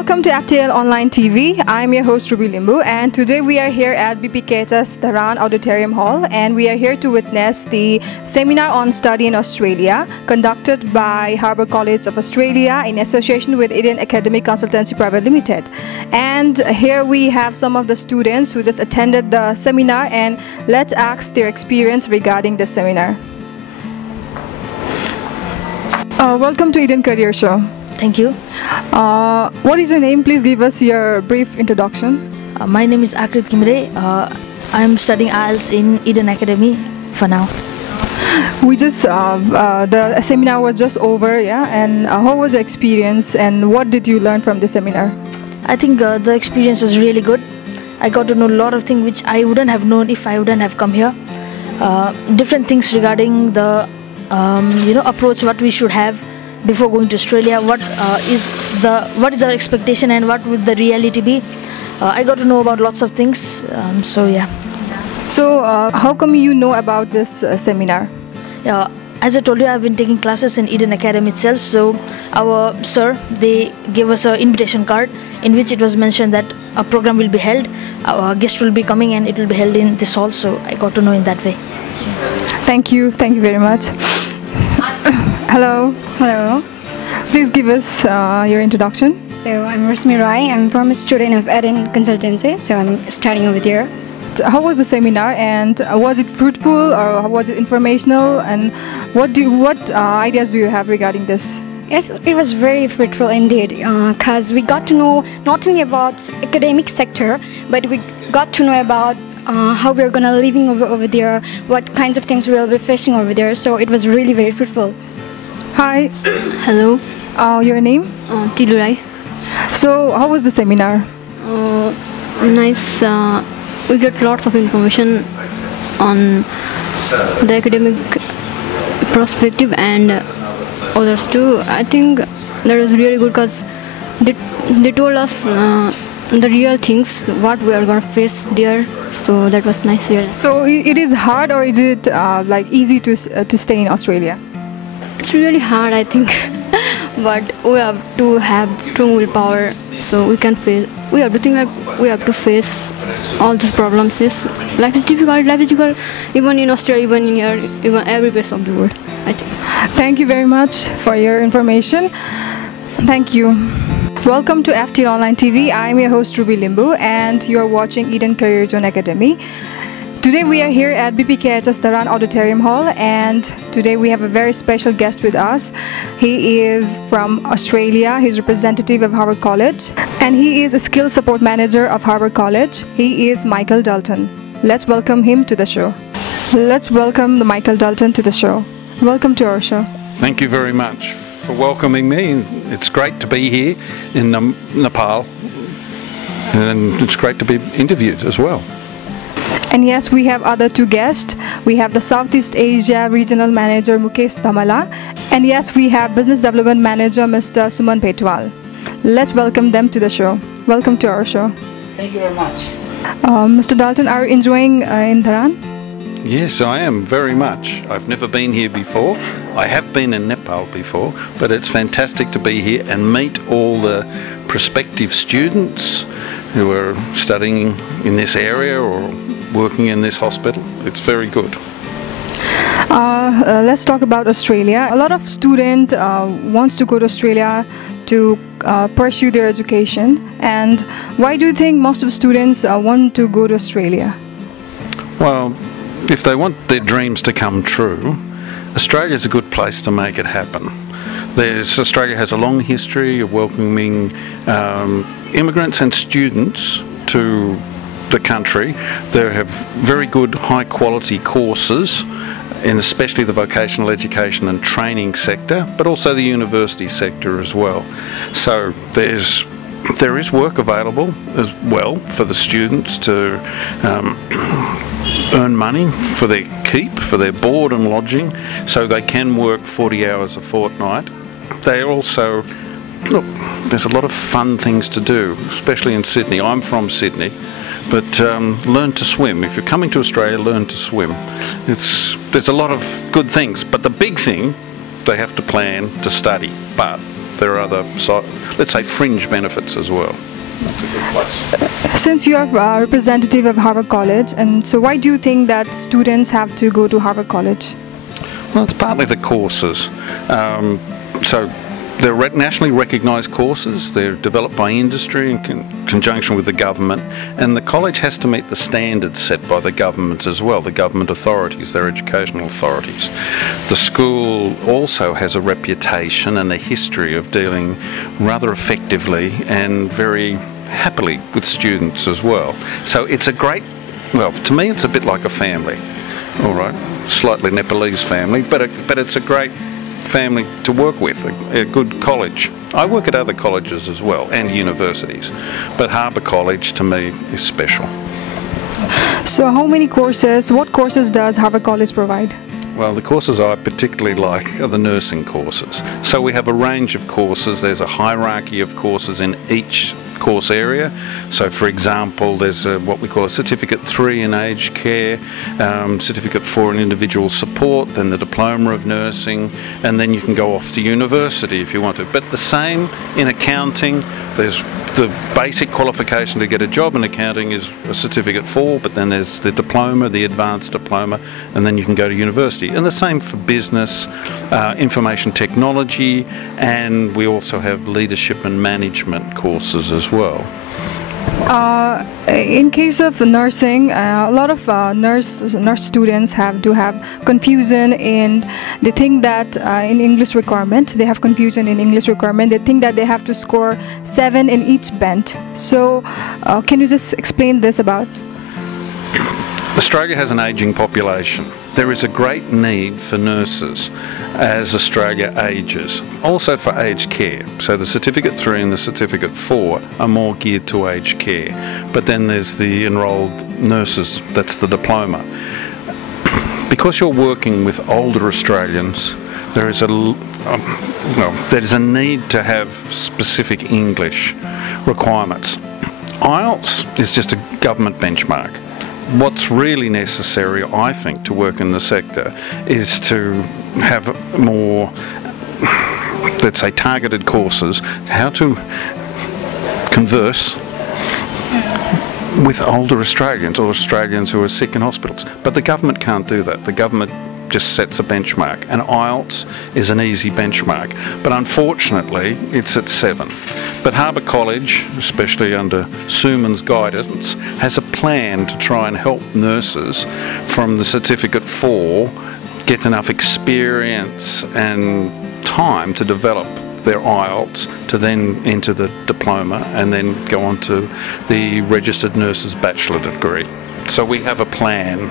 Welcome to FTL Online TV. I'm your host Rubi Limbu, and today we are here at BPKHS Dharan Auditorium Hall, and we are here to witness the seminar on study in Australia conducted by Harbour College of Australia in association with Eden Academic Consultancy Private Limited. And here we have some of the students who just attended the seminar, and let's ask their experience regarding the seminar. Welcome to Eden Career Show. Thank you. What is your name? Please give us your brief introduction. My name is Akrit Kimre. I am studying IELTS in Eden Academy for now. We just the seminar was just over, yeah. And how was the experience? And what did you learn from the seminar? I think the experience was really good. I got to know a lot of things which I wouldn't have known if I wouldn't have come here. Different things regarding the approach what we should have before going to Australia. What is our expectation and what would the reality be? I got to know about lots of things. So yeah. So how come you know about this seminar? As I told you, I've been taking classes in Eden Academy itself. So our sir, they gave us an invitation card in which it was mentioned that a program will be held, our guest will be coming, and it will be held in this hall. So I got to know in that way. Thank you very much. Hello. Please give us your introduction. So I'm Rasmi Rai. I'm a former student of Eden Consultancy. So I'm studying over there. How was the seminar, and was it fruitful or was it informational? And what ideas do you have regarding this? Yes, it was very fruitful indeed, because we got to know not only about academic sector, but we got to know about how we're gonna living over there, what kinds of things we'll be facing over there. So it was really very fruitful. Hi. Hello. Your name? Tilurai. So how was the seminar? Nice. We get lots of information on the academic perspective and others too. I think that was really good because they told us the real things, what we are going to face there. So that was nice here. So it is hard, or is it like easy to stay in Australia? It's really hard, I think, but we have to have strong willpower, so we can face. We have to think like we have to face all these problems. Yes, life is difficult, even in Australia, even in here, even every place of the world, I think. Thank you very much for your information. Thank you. Welcome to FTL Online TV. I'm your host Rubi Limbu, and you're watching Eden Career Zone Academy. Today we are here at BPKHS Dharan Auditorium Hall, and today we have a very special guest with us. He is from Australia. He's representative of Harbour College, and he is a skills support manager of Harbour College. He is Michael Dalton. Let's welcome him to the show. Let's welcome Michael Dalton to the show. Welcome to our show. Thank you very much for welcoming me. It's great to be here in Nepal, and it's great to be interviewed as well. And yes, we have other two guests. We have the Southeast Asia Regional Manager Mukesh Dhamala, and yes, we have Business Development Manager Mr. Suman Petwal. Let's welcome them to the show. Welcome to our show. Thank you very much. Mr. Dalton, are you enjoying in Dharan? Yes, I am very much. I've never been here before. I have been in Nepal before, but it's fantastic to be here and meet all the prospective students who are studying in this area or working in this hospital. It's very good. Let's talk about Australia. A lot of students wants to go to Australia to pursue their education. And why do you think most of students want to go to Australia? Well, if they want their dreams to come true, Australia is a good place to make it happen. Australia has a long history of welcoming immigrants and students to the country. They have very good high quality courses in especially the vocational education and training sector, but also the university sector as well. So there is work available as well for the students to earn money for their keep, for their board and lodging, so they can work 40 hours a fortnight. They also, look, there's a lot of fun things to do, especially in Sydney. I'm from Sydney, but learn to swim. If you're coming to Australia, learn to swim. There's a lot of good things, but the big thing, they have to plan to study, but there are other, let's say, fringe benefits as well. It's a good place. Since you are a representative of Harvard College, and so why do you think that students have to go to Harvard College? Well, it's partly the courses. So they're nationally recognised courses. They're developed by industry in conjunction with the government, and the college has to meet the standards set by the government as well, the government authorities, their educational authorities. The school also has a reputation and a history of dealing rather effectively and very happily with students as well. So it's a great, well, to me it's a bit like a family, all right, slightly Nepalese family, but it's a great family to work with, a good college. I work at other colleges as well and universities, but Harbour College to me is special. So how many courses, what courses does Harvard College provide? Well, the courses I particularly like are the nursing courses. So we have a range of courses. There's a hierarchy of courses in each course area. So for example, there's what we call a Certificate 3 in aged care, Certificate 4 in individual support, then the Diploma of Nursing, and then you can go off to university if you want to. But the same in accounting. There's the basic qualification to get a job in accounting is a Certificate 4, but then there's the diploma, the advanced diploma, and then you can go to university. And the same for business, information technology, and we also have leadership and management courses as well. In case of nursing, a lot of nurse students do have confusion, and they think that in English requirement, they have confusion in English requirement. They think that they have to score 7 in each band. So, can you just explain this about? Australia has an ageing population. There is a great need for nurses as Australia ages, also for aged care. So the Certificate 3 and the Certificate 4 are more geared to aged care. But then there's the enrolled nurses, that's the diploma. Because you're working with older Australians, there is a need to have specific English requirements. IELTS is just a government benchmark. What's really necessary, I think, to work in the sector is to have more, let's say, targeted courses, how to converse with older Australians or Australians who are sick in hospitals. But the government can't do that. The government just sets a benchmark, and IELTS is an easy benchmark. But unfortunately, it's at 7. But Harbour College, especially under Suman's guidance, has a plan to try and help nurses from the Certificate 4 get enough experience and time to develop their IELTS to then enter the diploma and then go on to the Registered Nurse's Bachelor degree. So we have a plan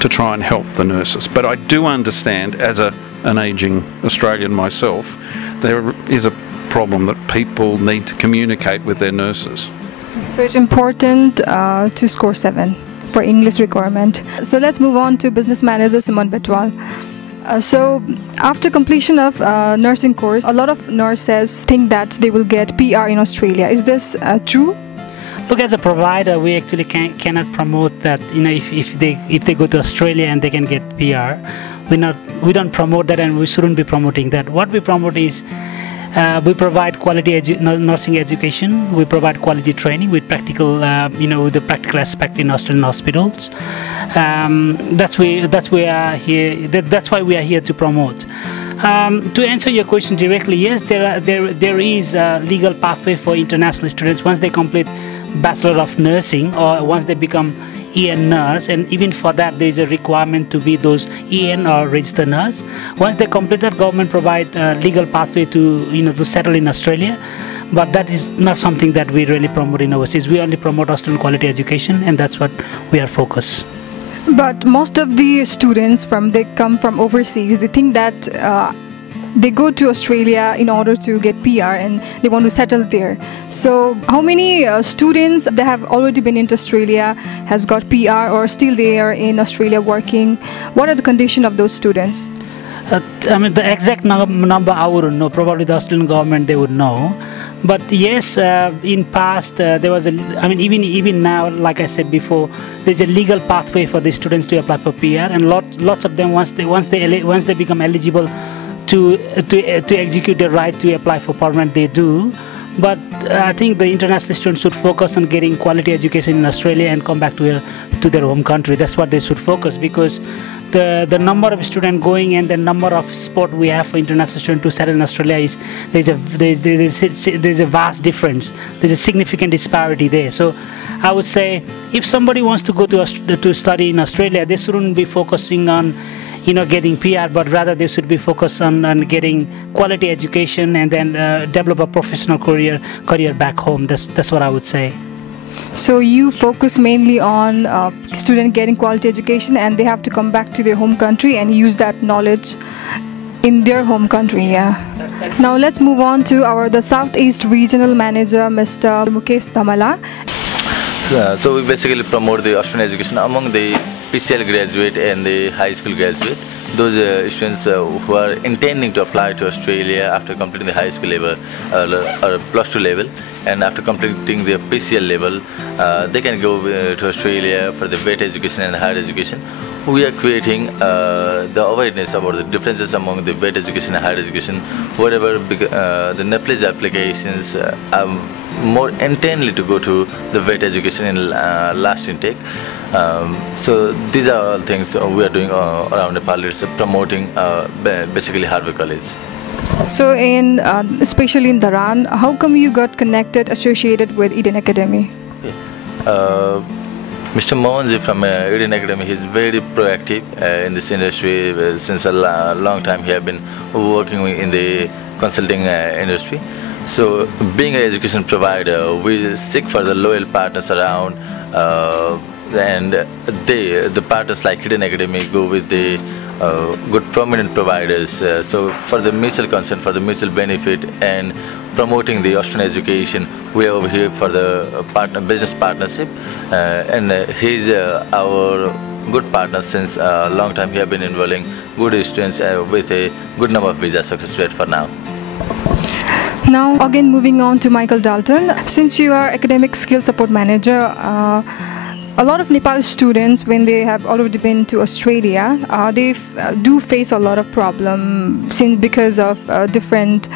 to try and help the nurses. But I do understand, as an ageing Australian myself, there is a problem that people need to communicate with their nurses. So it's important to score 7 for English requirement. So let's move on to business manager Suman Betwal. So after completion of nursing course, a lot of nurses think that they will get PR in Australia. Is this true? Look, as a provider, we actually cannot promote that. You know, if they go to Australia and they can get PR, we don't promote that, and we shouldn't be promoting that. What we promote is we provide quality nursing education. We provide quality training with practical, with the practical aspect in Australian hospitals. That's why we are here to promote. To answer your question directly, yes, there is a legal pathway for international students once they complete Bachelor of Nursing or once they become EN nurse, and even for that there is a requirement to be those EN or registered nurse. Once they complete that, government provide a legal pathway to settle in Australia, but that is not something that we really promote in overseas. We only promote Australian quality education, and that's what we are focused. But most of the students they come from overseas, they think that they go to Australia in order to get PR and they want to settle there. So how many students that have already been into Australia has got PR or still they are in Australia working? What are the conditions of those students? The exact number I wouldn't know. Probably the Australian government, they would know. But yes, in past there was even now, like I said before, there's a legal pathway for the students to apply for PR, and lots of them once they become eligible to execute their right to apply for permanent, they do. But I think the international students should focus on getting quality education in Australia and come back to their home country. That's what they should focus, because the number of students going and the number of sport we have for international students to settle in Australia is there's a vast difference. There's a significant disparity there. So I would say if somebody wants to go to study in Australia, they shouldn't be focusing on getting PR, but rather they should be focused on getting quality education and then develop a professional career back home. That's what I would say. So you focus mainly on students getting quality education, and they have to come back to their home country and use that knowledge in their home country. Yeah. Now let's move on to the Southeast Regional Manager, Mr. Mukesh Dhamala. So we basically promote the Australian education among the PCL graduate and the high school graduate. Those students who are intending to apply to Australia after completing the high school level or plus 2 level, and after completing the PCL level, they can go to Australia for the better education and higher education. We are creating the awareness about the differences among the better education and higher education. Whatever the Nepalese applications are more intently to go to the vet education in last intake. So these are all things we are doing around Nepal. It's promoting basically Harvard College. So especially in Dharan, how come you got associated with Eden Academy? Mr. Mohanji from Eden Academy, he's very proactive in this industry. Since a long time he has been working in the consulting industry. So being an education provider, we seek for the loyal partners around, and the partners like Eden Academy go with the good prominent providers. So for the mutual consent, for the mutual benefit and promoting the Australian education, we are over here for the business partnership, and he's our good partner since a long time. He has been involving good students with a good number of visa success rate for now. Now again moving on to Michael Dalton. Since you are academic skill support manager, a lot of Nepal students, when they have already been to Australia, they do face a lot of problems because of different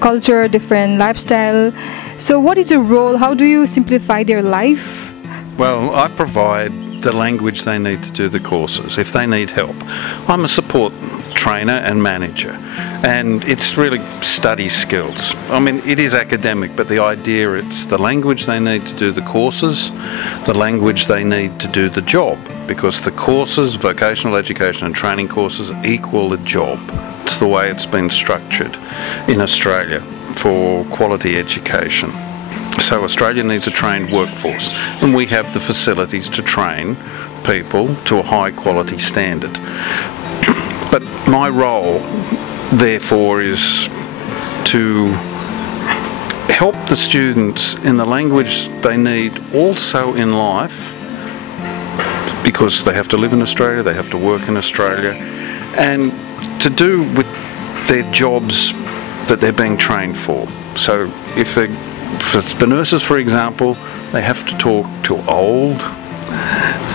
culture, different lifestyle. So what is your role? How do you simplify their life? Well, I provide the language they need to do the courses if they need help. I'm a support trainer and manager, and it's really study skills. I mean, it is academic, but the idea, it's the language they need to do the courses, the language they need to do the job, because the courses, vocational education and training courses, equal a job. It's the way it's been structured in Australia for quality education. So Australia needs a trained workforce, and we have the facilities to train people to a high quality standard. But my role, therefore, is to help the students in the language they need also in life, because they have to live in Australia, they have to work in Australia, and to do with their jobs that they're being trained for. So if it's the nurses, for example, they have to talk to old,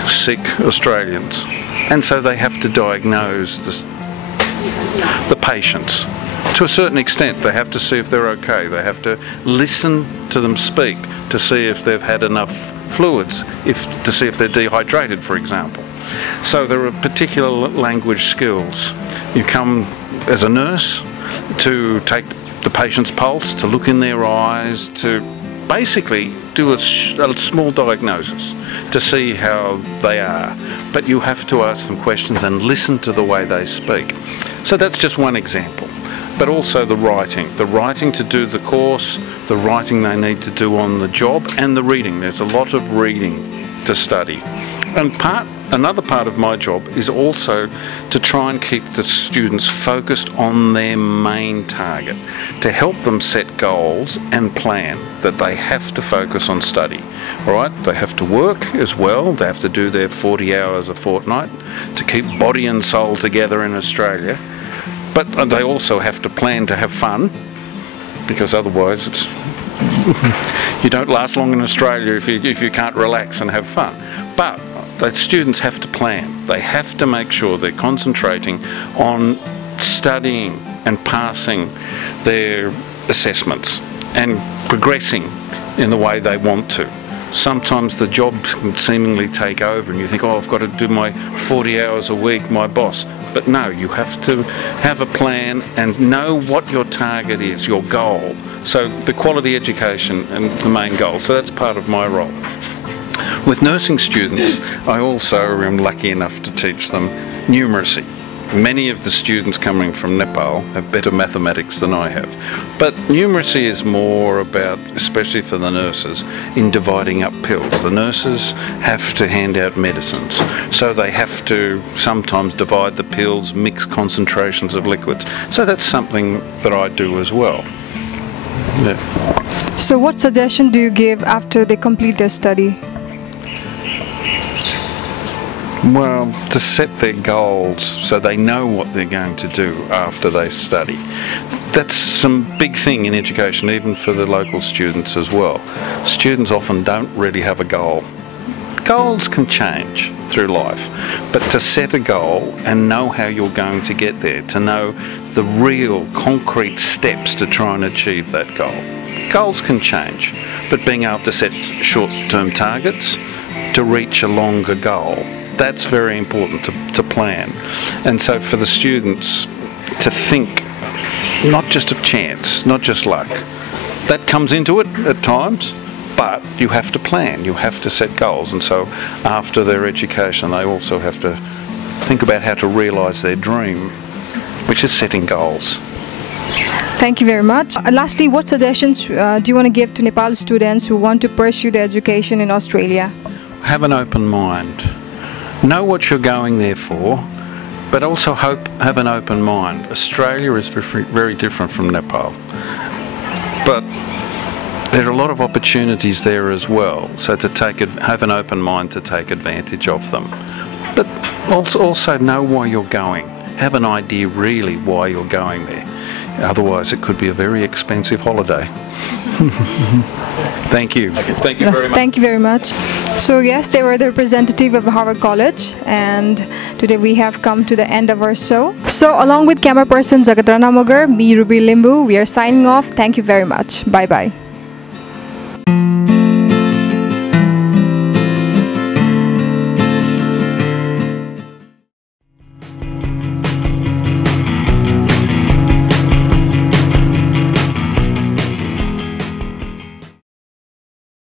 sick Australians, and so they have to diagnose the patients. To a certain extent, they have to see if they're okay. They have to listen to them speak to see if they've had enough fluids, to see if they're dehydrated, for example. So there are particular language skills. You come as a nurse to take the patient's pulse, to look in their eyes, to basically do a small diagnosis to see how they are. But you have to ask them questions and listen to the way they speak. So that's just one example. But also the writing to do the course, the writing they need to do on the job, and the reading. There's a lot of reading to study. And another part of my job is also to try and keep the students focused on their main target, to help them set goals and plan that they have to focus on study. All right, they have to work as well. They have to do their 40 hours a fortnight to keep body and soul together in Australia. But they also have to plan to have fun, because otherwise you don't last long in Australia if you can't relax and have fun. But the students have to plan. They have to make sure they're concentrating on studying and passing their assessments and progressing in the way they want to. Sometimes the jobs can seemingly take over and you think, oh, I've got to do my 40 hours a week, my boss. But no, you have to have a plan and know what your target is, your goal. So the quality education and the main goal. So that's part of my role. With nursing students, I also am lucky enough to teach them numeracy. Many of the students coming from Nepal have better mathematics than I have. But numeracy is more about, especially for the nurses, in dividing up pills. The nurses have to hand out medicines, so they have to sometimes divide the pills, mix concentrations of liquids. So that's something that I do as well. Yeah. So what suggestion do you give after they complete their study? Well, to set their goals so they know what they're going to do after they study. That's some big thing in education, even for the local students as well. Students often don't really have a goal. Goals can change through life, but to set a goal and know how you're going to get there, to know the real concrete steps to try and achieve that goal. Goals can change, but being able to set short-term targets to reach a longer goal, that's very important to plan. And so for the students to think not just of chance, not just luck. That comes into it at times, but you have to plan, you have to set goals. And so after their education, they also have to think about how to realise their dream, which is setting goals. Thank you very much. Lastly, what suggestions do you want to give to Nepal students who want to pursue their education in Australia? Have an open mind. Know what you're going there for, but also have an open mind. Australia is very different from Nepal, but there are a lot of opportunities there as well, so to have an open mind to take advantage of them. But also know why you're going. Have an idea really why you're going there. Otherwise it could be a very expensive holiday. Thank you. Thank you very much. Thank you very much. So yes, they were the representative of Harvard College, and today we have come to the end of our show. So along with camera person Jagat Rana Mogar, me Rubi Limbu, we are signing off. Thank you very much. Bye bye.